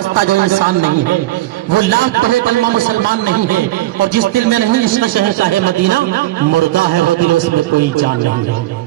وابستہ جو انسان نہیں ہے وہ لاکھ پڑھے کلمہ مسلمان نہیں ہے، اور جس دل میں نہیں عشق شہنشاہ مدینہ مردہ ہے وہ دل، اس میں کوئی جان نہیں ہے۔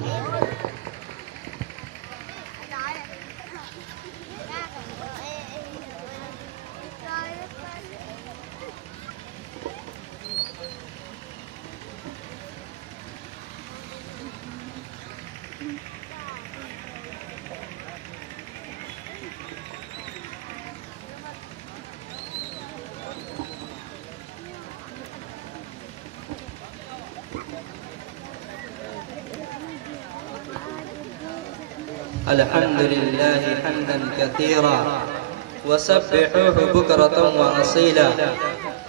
الحمد لله حمدا كثيرا وسبحوه بكرة وأصيلا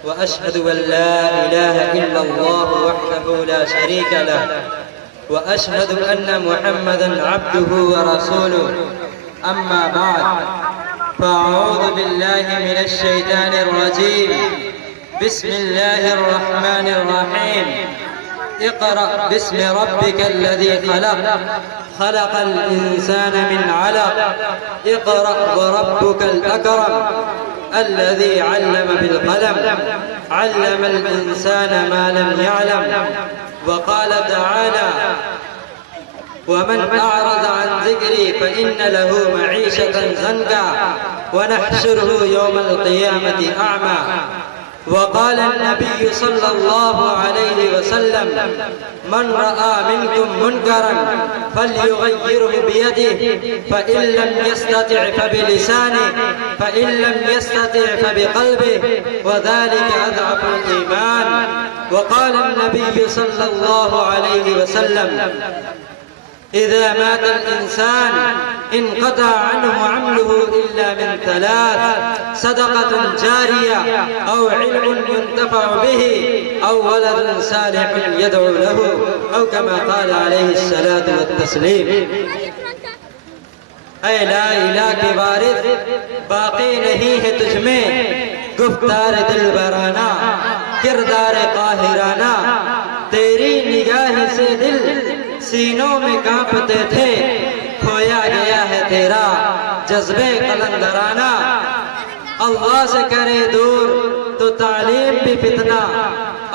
وأشهد أن لا إله إلا الله وحده لا شريك له وأشهد أن محمدا عبده ورسوله أما بعد فأعوذ بالله من الشيطان الرجيم بسم الله الرحمن الرحيم اقرأ باسم ربك الذي خلق خلق الإنسان من علق اقرأ وربك الأكرم الذي علم بالقلم علم الإنسان ما لم يعلم وقال تعالى ومن أعرض عن ذكري فإن له معيشة ضنكا ونحشره يوم القيامة أعمى وقال النبي صلى الله عليه وسلم من رأى منكم منكرا فليغيره بيده فإن لم يستطع فبلسانه فإن لم يستطع فبقلبه وذلك أضعف الإيمان وقال النبي صلى الله عليه وسلم إذا مات الإنسان انقطع عنه عمله إلا من ثلاث صدقة جارية أو علم ينتفع به أو ولد صالح يدعو له أو كما قال عليه الصلاة والتسليم۔ اے لا الہ کے وارث باقی نہیں ہے تجھ میں گفتار دلبرانہ کردار قاہرانہ، تیری نگاہ سے دل سینوں میں کانپتے تھے، کھویا گیا ہے تیرا جذبے قلندرانہ۔ اللہ سے کرے دور تو تعلیم بھی فتنہ،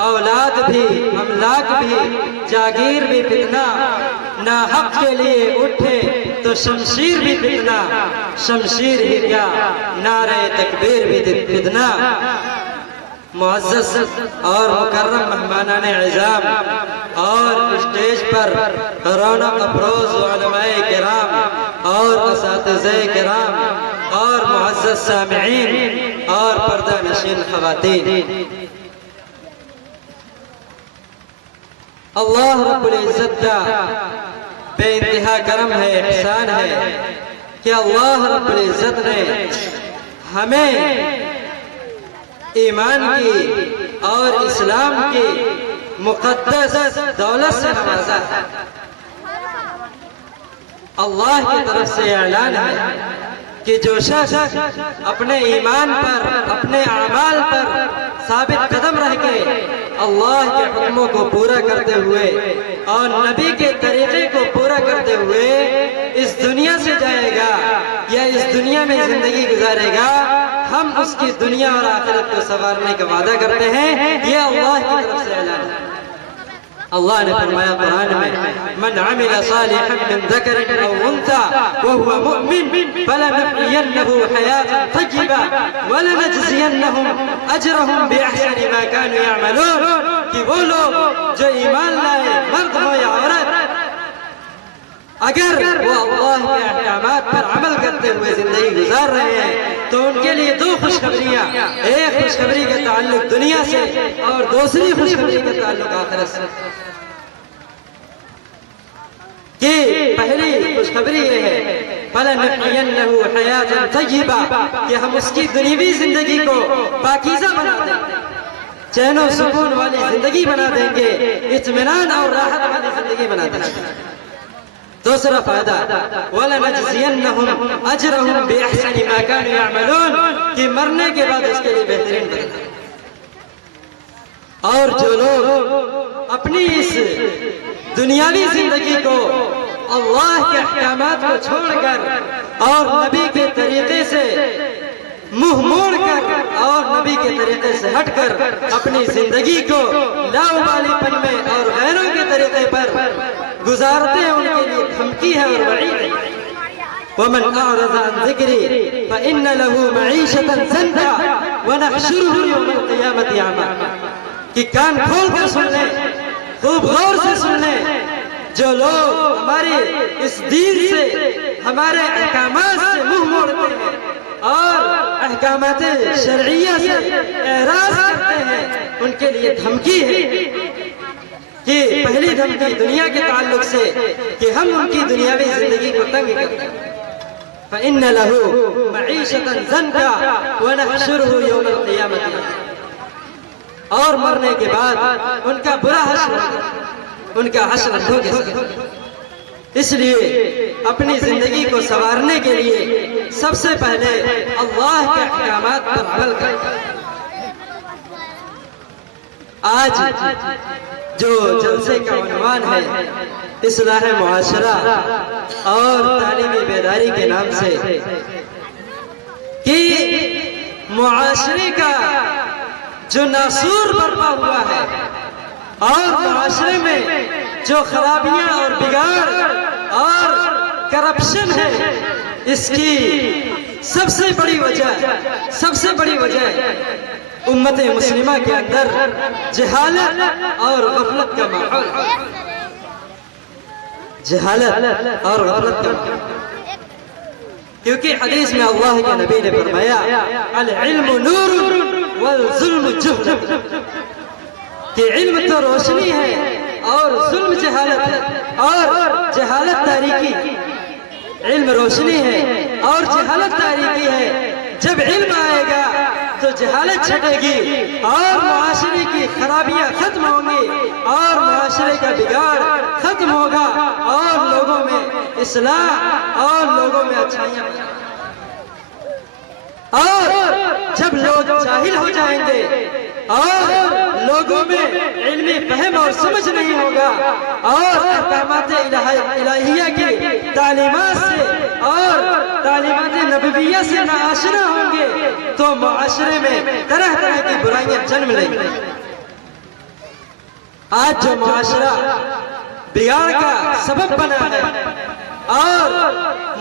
اولاد بھی املاک بھی جاگیر بھی فتنہ، ناحق کے لیے اٹھے تو شمشیر بھی فتنہ، شمشیر ہی کیا نعرہ تکبیر بھی فتنہ۔ معزز اور مکرم مہمانان اعظام اور اسٹیج پر رونق افروز علماء کرام اور اساتذہ کرام اور معزز سامعین اور پردہ نشین خواتین، اللہ رب العزت کا بے انتہا کرم ہے، احسان ہے کہ اللہ رب العزت نے ہمیں ایمان کی اور اسلام کی مقدس دولت سے نوازا ہے۔ اللہ کی طرف سے اعلان ہے کہ جو شخص اپنے ایمان پر اپنے اعمال پر ثابت قدم رہ کے اللہ کے حکموں کو پورا کرتے ہوئے اور نبی کے طریقے کو پورا کرتے ہوئے اس دنیا سے جائے گا یا اس دنیا میں زندگی گزارے گا، ہم اس کی دنیا اور آخرت کو سنوارنے کا وعدہ کرتے ہیں۔ یہ اللہ کی طرف سے اعلان ہے۔ اللہ نے فرمایا قرآن میں من عمل صالحا من ذکر او انثى وهو مؤمن فلنحيينه حياة طیبة ولنجزینهم اجرهم باحسن ما كانوا يعملون، کہ وہ لوگ جو ایمان لائے مرد ہو یا عورت اگر وہ اللہ کے احکامات پر عمل کرتے ہوئے زندگی گزار رہے ہیں تو ان کے لیے دو خوشخبریاں، ایک خوشخبری کا تعلق دنیا سے اور دوسری خوشخبری کا تعلق آخرت سے۔ کہ پہلی خوشخبری یہ ہے فَلَنُحْيِيَنَّهُ حَيَاةً طَيِّبَةً، کہ ہم اس کی دنیوی زندگی کو پاکیزہ بنا دیں گے، چین و سکون والی زندگی بنا دیں گے، اطمینان اور راحت والی زندگی بنا دیں گے۔ دوسرا فائدہ وَلَنَجْزِيَنَّهُمْ أَجْرَهُمْ بِأَحْسَنِ مَا كَانُوا يَعْمَلُونَ، کہ مرنے کے بعد اس کے لیے بہترین بدلہ۔ اور جو لوگ اپنی اس دنیاوی زندگی کو اللہ کے احکامات کو چھوڑ کر اور نبی کے طریقے سے منہ موڑ کر اور نبی کے طریقے سے ہٹ کر اپنی زندگی کو لاوبالی پن میں اور غیروں کے طریقے پر گزارتے ہیں، ان کے لیے دھمکی ہے اور وعید ہے۔ وَمَنْ أَعْرَضَ عَنْ ذِكْرِي فَإِنَّ لَهُ مَعِيشَةً ضَنكًا وَنَحْشُرُهُ يَوْمَ الْقِيَامَةِ أَعْمَى۔ کہ کان کھول کر سن لیں، خوب غور سے سن لیں، جو لوگ ہمارے اس دین سے، ہمارے احکامات سے منہ موڑتے ہیں اور احکامات شرعیہ سے اعراض کرتے ہیں، ان کے لیے دھمکی ہے کہ پہلی دھمکی دنیا کے تعلق سے کہ ہم ان کی دنیاوی زندگی کو تنگ کرتے ہیں۔ فَإِنَّ لَهُ مَعِيشَةً ضَنكًا وَنَحْشُرُهُ يَوْمَ الْقِيَامَةِ۔ اور مرنے کے بعد ان کا برا حشر ہوگا، ان کا حشر اندھوں کے ساتھ۔ اس لیے اپنی زندگی کو سنوارنے کے لیے سب سے پہلے اللہ کے احکامات پر عمل کریں۔ آج جو جلسے کا عنوان ہے اصلاح معاشرہ اور تعلیمی بیداری کے نام سے، کہ معاشرے کا جو ناسور برپا ہوا ہے اور معاشرے میں جو خرابیاں اور بگاڑ اور کرپشن ہے، اس کی سب سے بڑی وجہ امت مسلمہ کے اندر جہالت اور غفلت کا ماحول، جہالت اور غفلت کا ماحول۔ کیونکہ حدیث میں اللہ کے نبی نے فرمایا العلم نور والظلم جہل، کہ علم تو روشنی ہے اور ظلم جہالت ہے، اور جہالت تاریکی، علم روشنی ہے اور جہالت تاریکی ہے۔ جب علم آئے گا تو جہالت چھٹے گی اور معاشرے کی خرابیاں ختم ہوں گی اور معاشرے کا بگاڑ ختم ہوگا اور لوگوں میں اصلاح اور لوگوں میں اچھائیاں، اور جب لوگ جاہل ہو جائیں گے اور لوگوں میں علمی فہم اور سمجھ نہیں ہوگا اور احکامات الہیہ کی تعلیمات سے اور تعلیمات نبویہ سے ناآشنا ہوں گے تو معاشرے میں طرح طرح کی برائیاں جنم لیں گی۔ آج جو معاشرہ بگاڑ کا سبب بنا ہے اور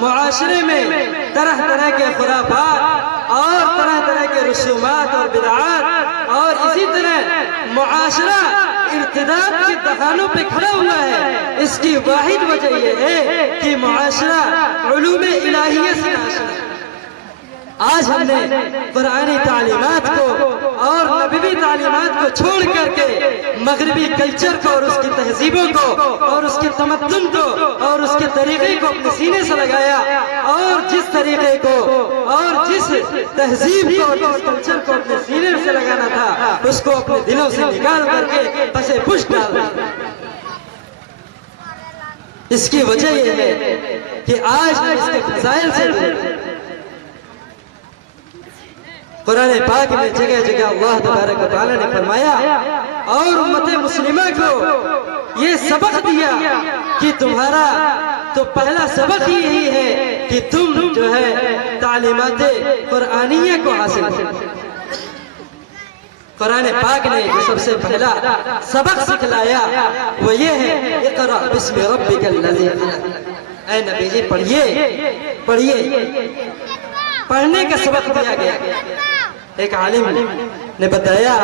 معاشرے میں طرح طرح کے خرافات اور طرح طرح کے رسومات اور بدعات اور اسی طرح معاشرہ ارتداد کی دہانوں پہ کھڑا ہوا ہے، اس کی واحد وجہ یہ ہے کہ معاشرہ علوم الہیہ سے ناشنا ہے۔ آج ہم نے قرآنی تعلیمات کو اور نبوی تعلیمات کو چھوڑ کر کے مغربی کلچر کو اور اس کی تہذیبوں کو اور اس کے تمدن کو اور اس کے طریقے کو اپنے سینے سے لگایا، اور جس طریقے کو اور جس تہذیب کو اور جس کلچر کو اپنے سینے سے لگانا تھا اس کو اپنے دلوں سے نکال کر کے پسے پش ڈال دیا۔ اس کی وجہ یہ ہے کہ آج ہم اس کے فضائل سے دور ہیں۔ قرآن پاک میں جگہ جگہ اللہ تبارک و تعالیٰ نے فرمایا اور امت مسلمہ کو یہ سبق دیا کہ تمہارا تو پہلا سبق یہی ہے کہ تم جو ہے تعلیمات قرآنیہ کو حاصل کرو۔ قرآن پاک نے جو سب سے پہلا سبق سکھلایا وہ یہ ہے اقرأ بسم ربک الذی خلق۔ اے نبی جی پڑھیے پڑھنے کا سبق دیا گیا۔ ایک عالم نے بتایا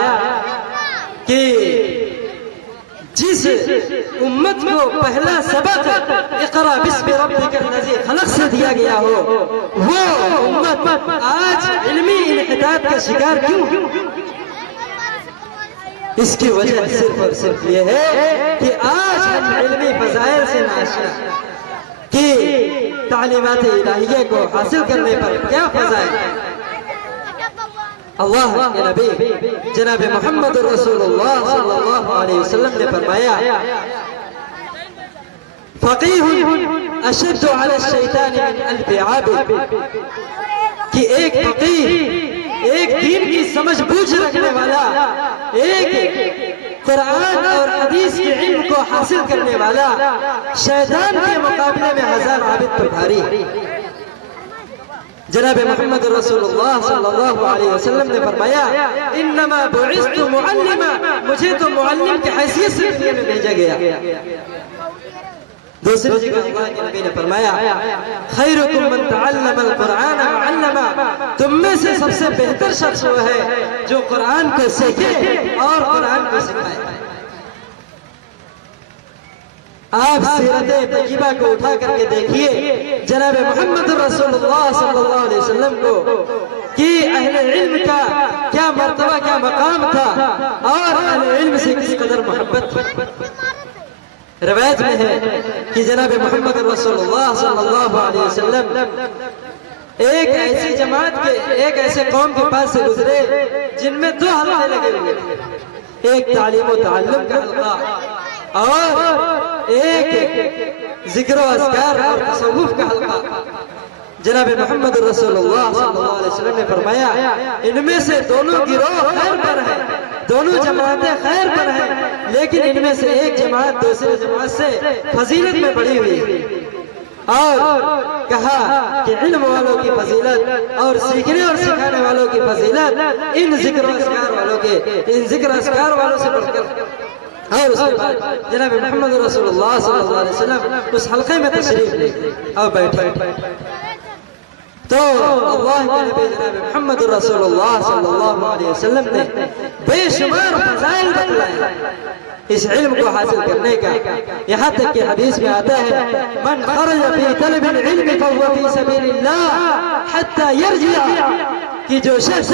کہ جس امت کو پہلا سبق اقرأ بسم ربک الذی خلق سے دیا گیا ہو وہ امت آج علمی انحطاط کا شکار کیوں؟ اس کی وجہ صرف اور صرف یہ ہے کہ آج ہم علمی فضائل سے ناشنا کہ تعلیمات الہیہ کو حاصل کرنے پر کیا فضائل۔ اللہ کے نبی جناب محمد رسول اللہ صلی اللہ علیہ وسلم نے فرمایا فقیہ اشد علی الشیطان من الف عابد، کہ ایک فقیہ، ایک دین کی سمجھ بوجھ رکھنے والا، ایک قرآن اور حدیث کے علم کو حاصل کرنے والا شیطان کے مقابلے میں ہزار عابد پر بھاری ہے۔ جناب محمد رسول اللہ صلی اللہ علیہ وسلم نے فرمایا انما بعثت معلما، مجھے تو معلم کی حیثیت سے دنیا میں بھیجا گیا۔ دوسری جگہ اللہ کے نبی نے فرمایا خیرکم من تعلم القرآن وعلما، تم میں سے سب سے بہتر شخص وہ ہے جو قرآن کو سیکھے اور قرآن کو سکھائے۔ آپ سیرت طیبہ کو اٹھا کر کے دیکھیے جناب محمد رسول اللہ صلی اللہ علیہ وسلم کو کہ اہل علم کا کیا مرتبہ کیا مقام تھا اور اہل علم سے کس قدر محبت تھی۔ روایت میں ہے کہ جناب محمد رسول اللہ صلی اللہ علیہ وسلم ایک ایسی جماعت کے ایک ایسے قوم کے پاس سے گزرے جن میں دو حلقے لگے ہوئے تھے، ایک تعلیم و تعلم کا حلقہ اور ایک ذکر و اذکار اور تصوف کا حلقہ۔ جناب محمد رسول اللہ صلی اللہ علیہ وسلم نے فرمایا ان میں سے دونوں گروہ خیر پر ہیں، دونوں جماعتیں خیر پر ہیں، لیکن ان میں سے ایک جماعت دوسری جماعت سے فضیلت میں بڑھی ہوئی ہے۔ اور کہا کہ علم والوں کی فضیلت اور سیکھنے اور سکھانے والوں کی فضیلت ان ذکر و اذکار والوں سے بڑھ کر۔ اور اس کے بعد جناب محمد رسول اللہ صلی اللہ علیہ وسلم اس حلقے میں تشریف لے اور بیٹھے تو اللہ کے نبی جناب محمد رسول اللہ صلی اللہ علیہ وسلم نے بے شمار فضائل بتلائے اس علم کو حاصل کرنے کا، یہاں تک کہ حدیث میں آتا ہے من خرج فی طلب العلم فهو فی سبیل اللہ حتی یرجع، کہ جو شخص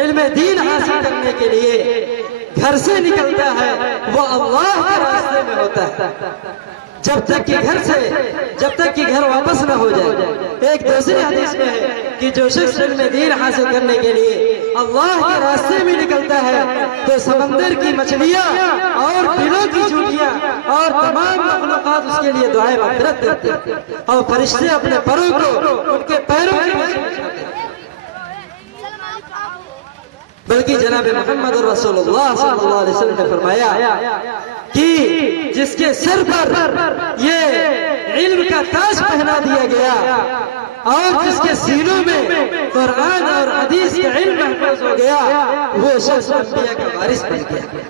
علم دین حاصل کرنے کے لیے گھر سے نکلتا ہے وہ اللہ کے راستے میں ہوتا ہے جب تک کہ گھر واپس نہ ہو جائے۔ ایک دوسری حدیث میں ہے کہ جو شخص علم دین حاصل کرنے کے لیے اللہ کے راستے میں نکلتا ہے تو سمندر کی مچھلیاں اور بلوں کی چوٹیاں اور تمام مخلوقات اس کے لیے دعائیں مغفرت کرتے ہیں اور فرشتے اپنے پروں کو ان کے پیروں کے نیچے بچھاتے ہیں۔ بلکہ جناب محمد رسول اللہ صلی اللہ علیہ وسلم نے فرمایا کہ جس کے سر پر یہ علم کا تاج پہنا دیا گیا اور جس کے سینوں میں قرآن اور حدیث کا علم محفوظ ہو گیا وہ شخص انبیاء کا وارث بن گیا۔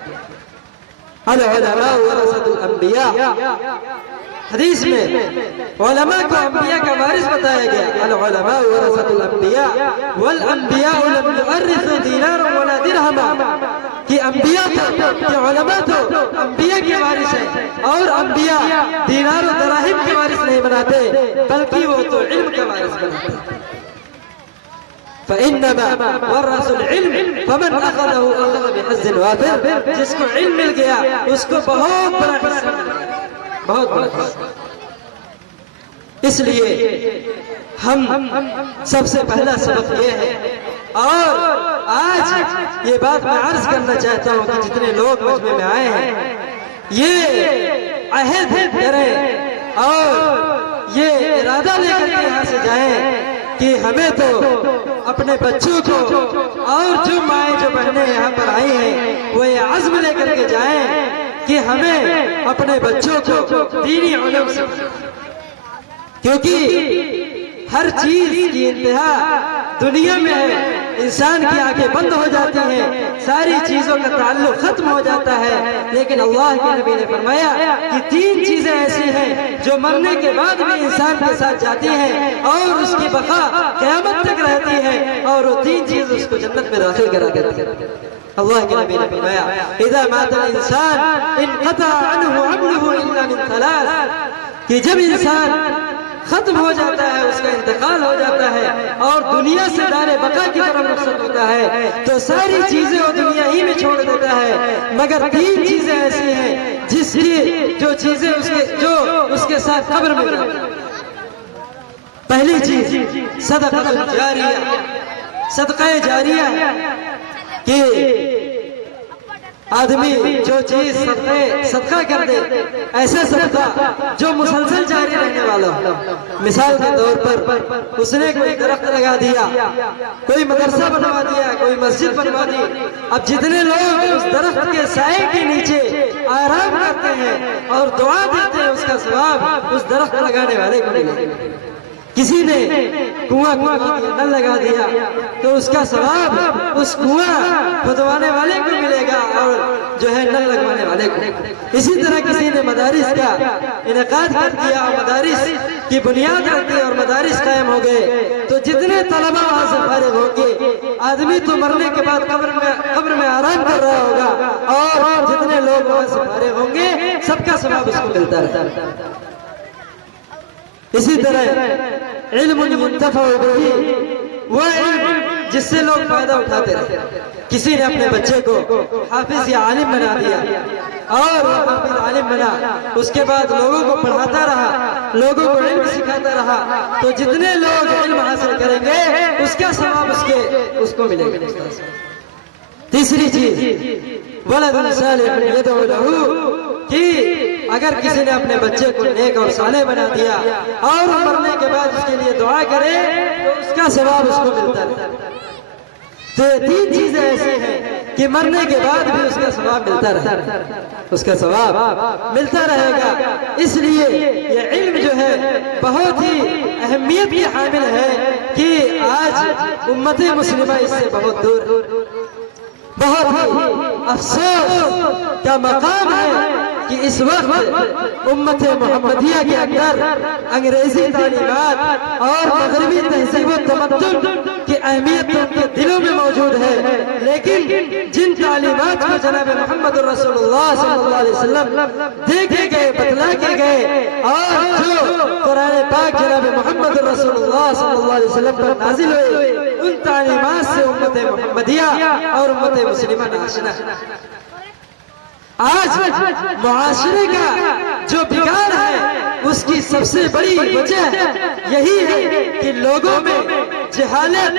العلماء ورثۃ الانبیاء، حدیث میں علماء کو انبیاء کا وارث بتایا گیا۔ العلماء ورثۃ الانبیاء والانبیاء لم یورثوا دینارا ولا درہما، کہ انبیاء کہ علماء تو انبیاء کے وارث ہیں اور انبیاء دینار و دراہم کے وارث نہیں بناتے بلکہ وہ تو علم کا وارث بناتے ہیں۔ فَإِنَّمَا وَرَّثُوا الْعِلْمِ فَمَنْ أَخَذَهُ أَخَذَ بِحَظٍّ وَافِرٍ، جس کو علم مل گیا اس کو بہت بڑا حصہ مل گیا، بہت بڑا حصہ۔ اس لیے ہم سب سے پہلا سبق یہ ہے، اور آج یہ بات میں عرض کرنا چاہتا ہوں کہ جتنے لوگ مجمع میں آئے ہیں یہ عہد کریں اور یہ ارادہ لے کر کے یہاں سے جائیں کہ ہمیں تو اپنے بچوں کو اور جو مائیں جو بہنیں یہاں پر آئی ہیں وہ یہ عزم لے کر کے جائیں کہ ہمیں اپنے بچوں کو دینی علم سکھائیں، کیونکہ ہر چیز کی انتہا دنیا میں ہے، انسان کی آنکھیں بند ہو جاتی ہیں، ساری چیزوں کا تعلق ختم ہو جاتا ہے، لیکن اللہ کے نبی نے فرمایا کہ تین چیزیں ایسی ہیں جو مرنے کے بعد بھی انسان کے ساتھ جاتی ہیں اور اس کی بقا قیامت تک رہتی ہے، اور وہ تین چیز اس کو جنت میں داخل کرا دیتی ہیں۔ اللہ کے نبی نے فرمایا اذا مات الانسان انقطع عنه عمله الا من ثلاث، کہ جب انسان ختم ہو جاتا ہے، اس کا انتقال ہو جاتا ہے اور دنیا سے دار بقا کی طرف رخصت ہوتا ہے تو ساری چیزیں وہ دنیا ہی میں چھوڑ دیتا ہے، مگر تین چیزیں ایسی ہیں جس کی جو چیزیں اس کے ساتھ قبر میں جاتی ہیں۔ پہلی چیز صدقہ جاریہ، صدقہ جاریہ، کہ آدمی جو چیز صدقہ کر دے، ایسا صدقہ جو مسلسل جاری رہنے والا ہو۔ مثال کے طور پر اس نے کوئی درخت لگا دیا، کوئی مدرسہ بنوا دیا، کوئی مسجد بنوا دی، اب جتنے لوگ اس درخت کے سائے کے نیچے آرام کرتے ہیں اور دعا دیتے ہیں اس کا ثواب اس درخت لگانے والے کو ملے، کہ کسی نے کنواں کھدوا دیا، نل لگا دیا، تو اس کا ثواب اس کنواں کھدوانے والے کو ملے گا اور جو ہے نل لگوانے والے کو۔ اسی طرح کسی نے مدارس کا انعقاد کر دیا اور مدارس کی بنیاد رکھ دی اور مدارس قائم ہو گئے، تو جتنے طلبہ وہاں سے فارغ ہوں گے، آدمی تو مرنے کے بعد قبر میں آرام کر رہا ہوگا، اور جتنے لوگ وہاں سے فارغ ہوں گے سب کا ثواب اس کو ملتا رہتا ہے۔ اسی طرح علم منتفع بہ، وہ علم جس سے لوگ فائدہ اٹھاتے رہے۔ کسی نے اپنے بچے کو حافظ یا عالم بنا دیا اور وہ حافظ عالم بنا، اس کے بعد لوگوں کو پڑھاتا رہا، لوگوں کو علم سکھاتا رہا، تو جتنے لوگ علم حاصل کریں گے اس کا ثواب اس کو ملے گا۔ تیسری چیز ولد صالح یدعو لہ، کہ اگر کسی نے اپنے بچے کو نیک اور صالح بنا دیا اور مرنے کے بعد اس کے لیے دعا کرے تو اس کا ثواب اس کو ملتا ہے۔ تو یہ تین چیزیں ایسی ہیں کہ مرنے کے بعد بھی اس کا ثواب ملتا رہے گا، اس کا ثواب ملتا رہے گا۔ اس لیے یہ علم جو ہے بہت ہی اہمیت کی حامل ہے کہ آج امت مسلمہ اس سے بہت دور، بہت ہی افسوس کا مقام ہے کہ اس وقت امت محمدیہ کے اندر انگریزی تعلیمات اور مغربی تہذیب و تمدن کی اہمیت ان کے دلوں میں موجود ہے، لیکن جن تعلیمات کو جناب محمد رسول اللہ صلی اللہ علیہ وسلم دے کے گئے، بتلا کے گئے، اور جو قرآن پاک جناب محمد رسول اللہ صلی اللہ علیہ وسلم پر نازل ہوئے، ان تعلیمات سے امت محمدیہ اور امت مسلمہ ناشنا۔ آج معاشرے کا جو بگاڑ ہے اس کی سب سے بڑی وجہ یہی ہے کہ لوگوں میں جہالت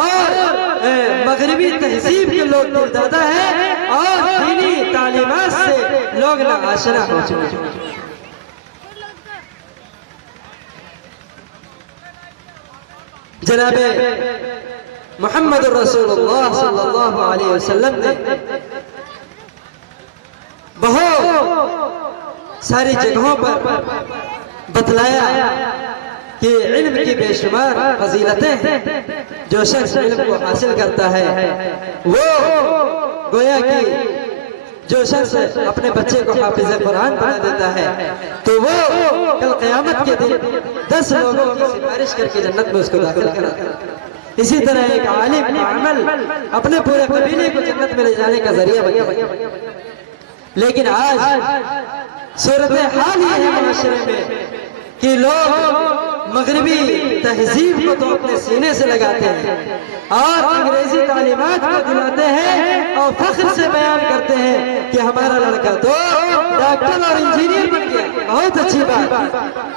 اور مغربی تہذیب کے لوگ دل دادا ہے اور دینی تعلیمات سے لوگ ناآشنا ہو چکے ہیں۔ جناب محمد رسول اللہ صلی اللہ علیہ وسلم نے بہت ساری جگہوں پر بتلایا کہ علم کی بے شمار فضیلتیں ہیں۔ جو شخص علم کو حاصل کرتا ہے وہ گویا کہ جو شخص اپنے بچے کو حافظ قرآن بنا دیتا ہے تو وہ کل قیامت کے دن 10 لوگوں کی سفارش کر کے جنت میں اس کو داخل کراتا ہے۔ اسی طرح ایک عالم کا عمل اپنے پورے قبیلے کو جنت میں لے جانے کا ذریعہ بنے۔ لیکن آج صورتحال یہ ہے معاشرے میں کہ لوگ مغربی تہذیب کو تو اپنے سینے سے لگاتے ہیں اور انگریزی تعلیمات کو دلاتے ہیں اور فخر سے بیان کرتے ہیں کہ ہمارا لڑکا تو ڈاکٹر اور انجینئر بن گیا۔ بہت اچھی بات،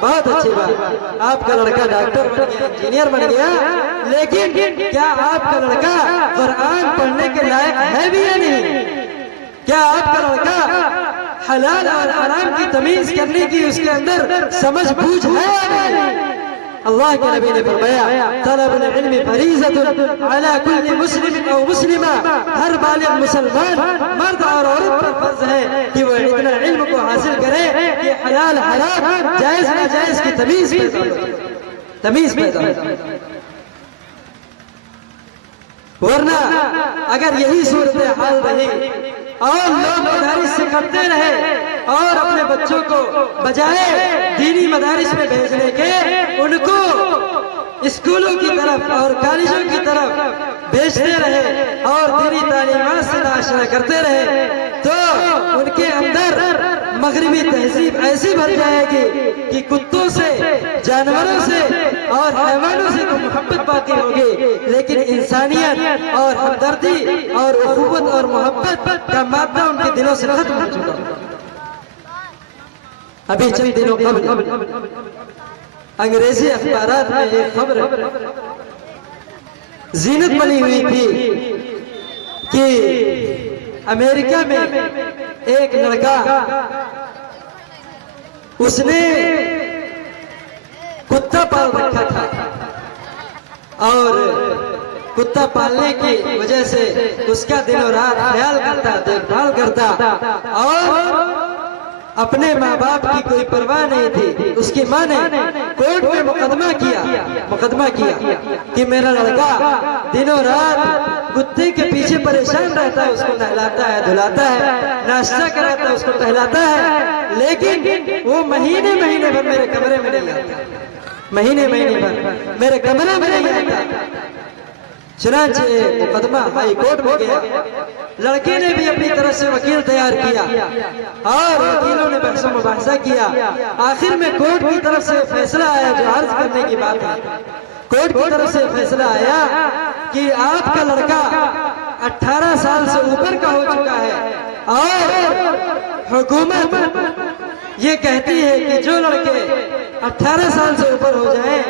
بہت اچھی بات، آپ کا لڑکا ڈاکٹر بن گیا، انجینئر بن گیا، لیکن کیا آپ کا لڑکا قرآن پڑھنے کے لائق ہے بھی یا نہیں؟ کیا آپ کا لڑکا حلال اور حرام کی تمیز کرنے کی اس کے اندر سمجھ بوجھ ہے یا نہیں؟ اللہ کے نبی نے فرمایا طلب العلم فریضۃ علی کل مسلم او مسلمہ، ہر بالغ مسلمان مرد اور عورت پر فرض ہے کہ وہ اتنا علم کو حاصل کرے کہ حلال حرام جائز ناجائز کی تمیز پیدا ہو۔ ورنہ اگر یہی صورتحال رہی اور لوگ مدارس سے کرتے رہے اور اپنے بچوں کو بجائے دینی مدارس میں بھیجنے کے ان کو اسکولوں کی طرف اور کالجوں کی طرف بھیجتے رہے اور دینی تعلیمات سے ناشنا کرتے رہے تو ان کے اندر مغربی تہذیب ایسی بھر جائے گی کہ کتوں سے، جانوروں سے اور حیوانوں سے تو محبت باقی ہوگی، لیکن انسانیت اور ہمدردی اور اخوت اور محبت کا مادہ ان کے دلوں سے ختم ہو چکا۔ ابھی چند دنوں قبل انگریزی اخبارات میں ایک خبر زینت بنی ہوئی تھی کہ امریکہ میں ایک لڑکا اس نے کتا پال رکھا تھا اور کتا پالنے کی وجہ سے اس کا دن و رات خیال کرتا، دیکھ بھال کرتا اور اپنے ماں باپ کی کوئی پرواہ نہیں تھی۔ اس کی ماں نے کورٹ میں مقدمہ کیا کہ میرا لڑکا دنوں رات کتے کے پیچھے پریشان رہتا ہے، اس کو نہلاتا ہے، دھلاتا ہے، ناشتہ کراتا ہے، اس کو ٹہلاتا ہے، لیکن وہ مہینے بھر میرے کمرے میں نہیں آتا، مہینے بھر میرے کمرے میں نہیں آتا۔ چنانچہ مقدمہ ہائی کورٹ میں گیا، لڑکے نے بھی اپنی طرف سے وکیل تیار کیا اور وکیلوں نے بحث و مباحثہ کیا۔ آخر میں کورٹ کی طرف سے فیصلہ آیا، جو عرض کرنے کی بات ہے، کورٹ کی طرف سے فیصلہ آیا کہ آپ کا لڑکا 18 سال سے اوپر کا ہو چکا ہے اور حکومت یہ کہتی ہے کہ جو لڑکے 18 سال سے اوپر ہو جائیں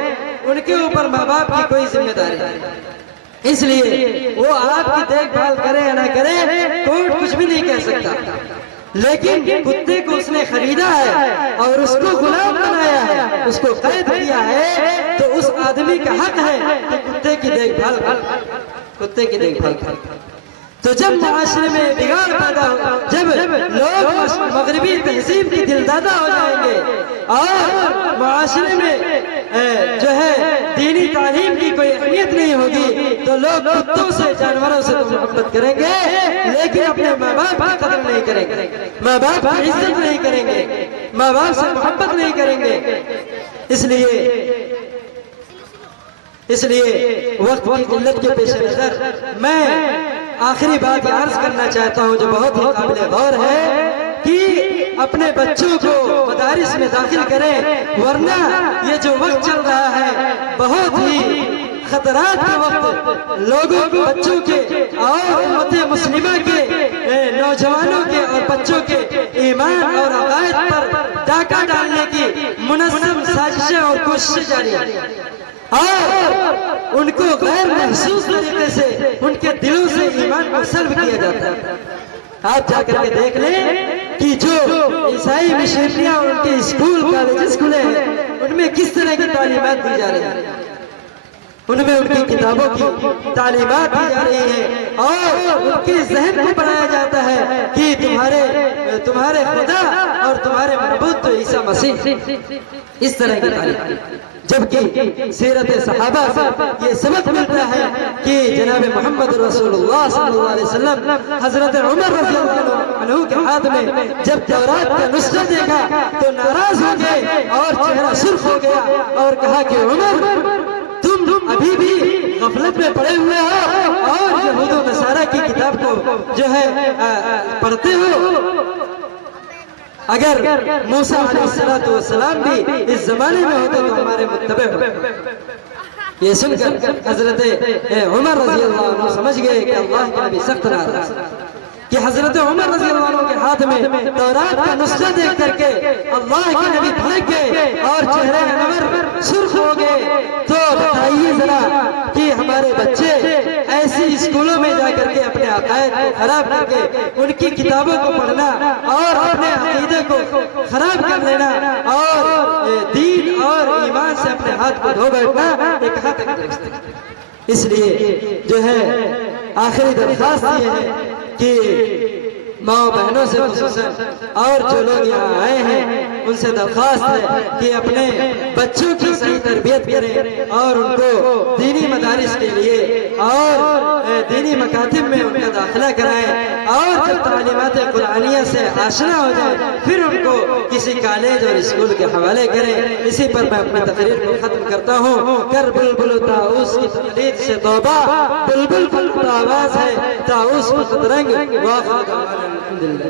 ان کے اوپر ماں باپ کی کوئی ذمہ داری نہیں، اس لیے وہ آپ کی دیکھ بھال کرے یا نہ کرے کورٹ کچھ بھی نہیں کہہ سکتا۔ لیکن کتے کو اس نے خریدا ہے اور اس کو غلام بنایا ہے، اس کو قید کیا ہے، تو اس آدمی کا حق ہے کہ کتے کی دیکھ بھال کرے۔ تو جب معاشرے میں بگاڑ پیدا ہو، جب لوگ مغربی تہذیب کی دلدادہ ہو جائیں گے اور معاشرے میں جو ہے دینی تعلیم کی کوئی اہمیت نہیں ہوگی، تو لوگ کتوں سے، جانوروں سے تو محبت کریں گے لیکن اپنے ماں باپ کی قدر نہیں کریں گے، ماں باپ کی عزت نہیں کریں گے، ماں باپ سے محبت نہیں کریں گے۔ اس لیے وقت کی قلت کے پیش نظر میں آخری بات یہ عرض کرنا چاہتا ہوں جو بہت ہی قابل غور ہے کہ اپنے بچوں کو مدارس میں داخل کریں، ورنہ یہ جو وقت چل رہا ہے بہت ہی خطرات کا وقت، لوگوں کو، بچوں کے اور امت مسلمہ کے نوجوانوں کے اور بچوں کے ایمان اور عقائد پر ڈاکہ ڈالنے کی منظم سازشیں اور کوششیں جاری ہیں اور ان کو غیر محسوس طریقے سے ان کے دلوں سے ایمان کو سلب کیا جاتا ہے۔ آپ جا کر کے دیکھ لیں کہ جو عیسائی مشنریاں اور ان کے اسکول کالجز کھلے ہیں ان میں کس طرح کی تعلیمات دی جا رہی ہیں، ان میں ان کی کتابوں کی تعلیمات دی جا رہی ہیں اور ان کے ذہن کو بنایا جاتا ہے کہ تمہارے خدا اور تمہارے معبود تو عیسیٰ مسیح، اس طرح کی تعلیم۔ جبکہ سیرت صحابہ سے یہ سبق ملتا ہے کہ جناب محمد رسول اللہ صلی اللہ علیہ وسلم حضرت عمر رضی اللہ عنہ کے ہاتھ میں جب تورات کا نسخہ دیکھا تو ناراض ہو گئے اور چہرہ سرخ ہو گیا اور کہا کہ عمر تم ابھی بھی غفلت میں پڑے ہوئے ہو اور یہود و نصارہ کی کتاب کو جو ہے پڑھتے ہو۔ اگر موسیٰ علیہ السلام بھی اس زمانے میں ہوتے تو ہمارے متبع ہوتے۔ یہ سن کر حضرت عمر رضی اللہ عنہ سمجھ گئے کہ اللہ کے نبی سخت ناراض کہ حضرت عمر رضی اللہ عنہ کے ہاتھ میں تورات کا نسخہ دیکھ کر کے اللہ کے نبی بھڑک گئے اور چہرے انور سرخ ہو گئے۔ تو بتائیے ذرا کہ ہمارے بچے ایسی اسکولوں میں جا کر کے اپنے عقائد کو خراب کر کے ان کی کتابوں کو پڑھنا اور اپنے عقیدے کو خراب کر لینا اور دین اور ایمان سے اپنے ہاتھ کو دھو بیٹھنا یہ کہاں تک درست ہے؟ اس لیے جو ہے آخری درخواست یہ ہے کہ ماں بہنوں سے خصوصاً اور جو لوگ یہاں آئے ہیں ان سے درخواست ہے کہ اپنے بچوں کی صحیح تربیت کریں اور ان کو دینی مدارس کے لیے اور دینی مکاتب میں ان کا داخلہ کرائیں اور جب تعلیمات قرآنیہ سے آشنا ہو جائے پھر ان کو کسی کالج اور اسکول کے حوالے کریں۔ اسی پر میں اپنی تقریر کو ختم کرتا ہوں۔ کر بلبل طاؤس کی تقلید سے توبہ، بلبل آواز ہے طاؤس کو قطرنگ واقع الحمدللہ۔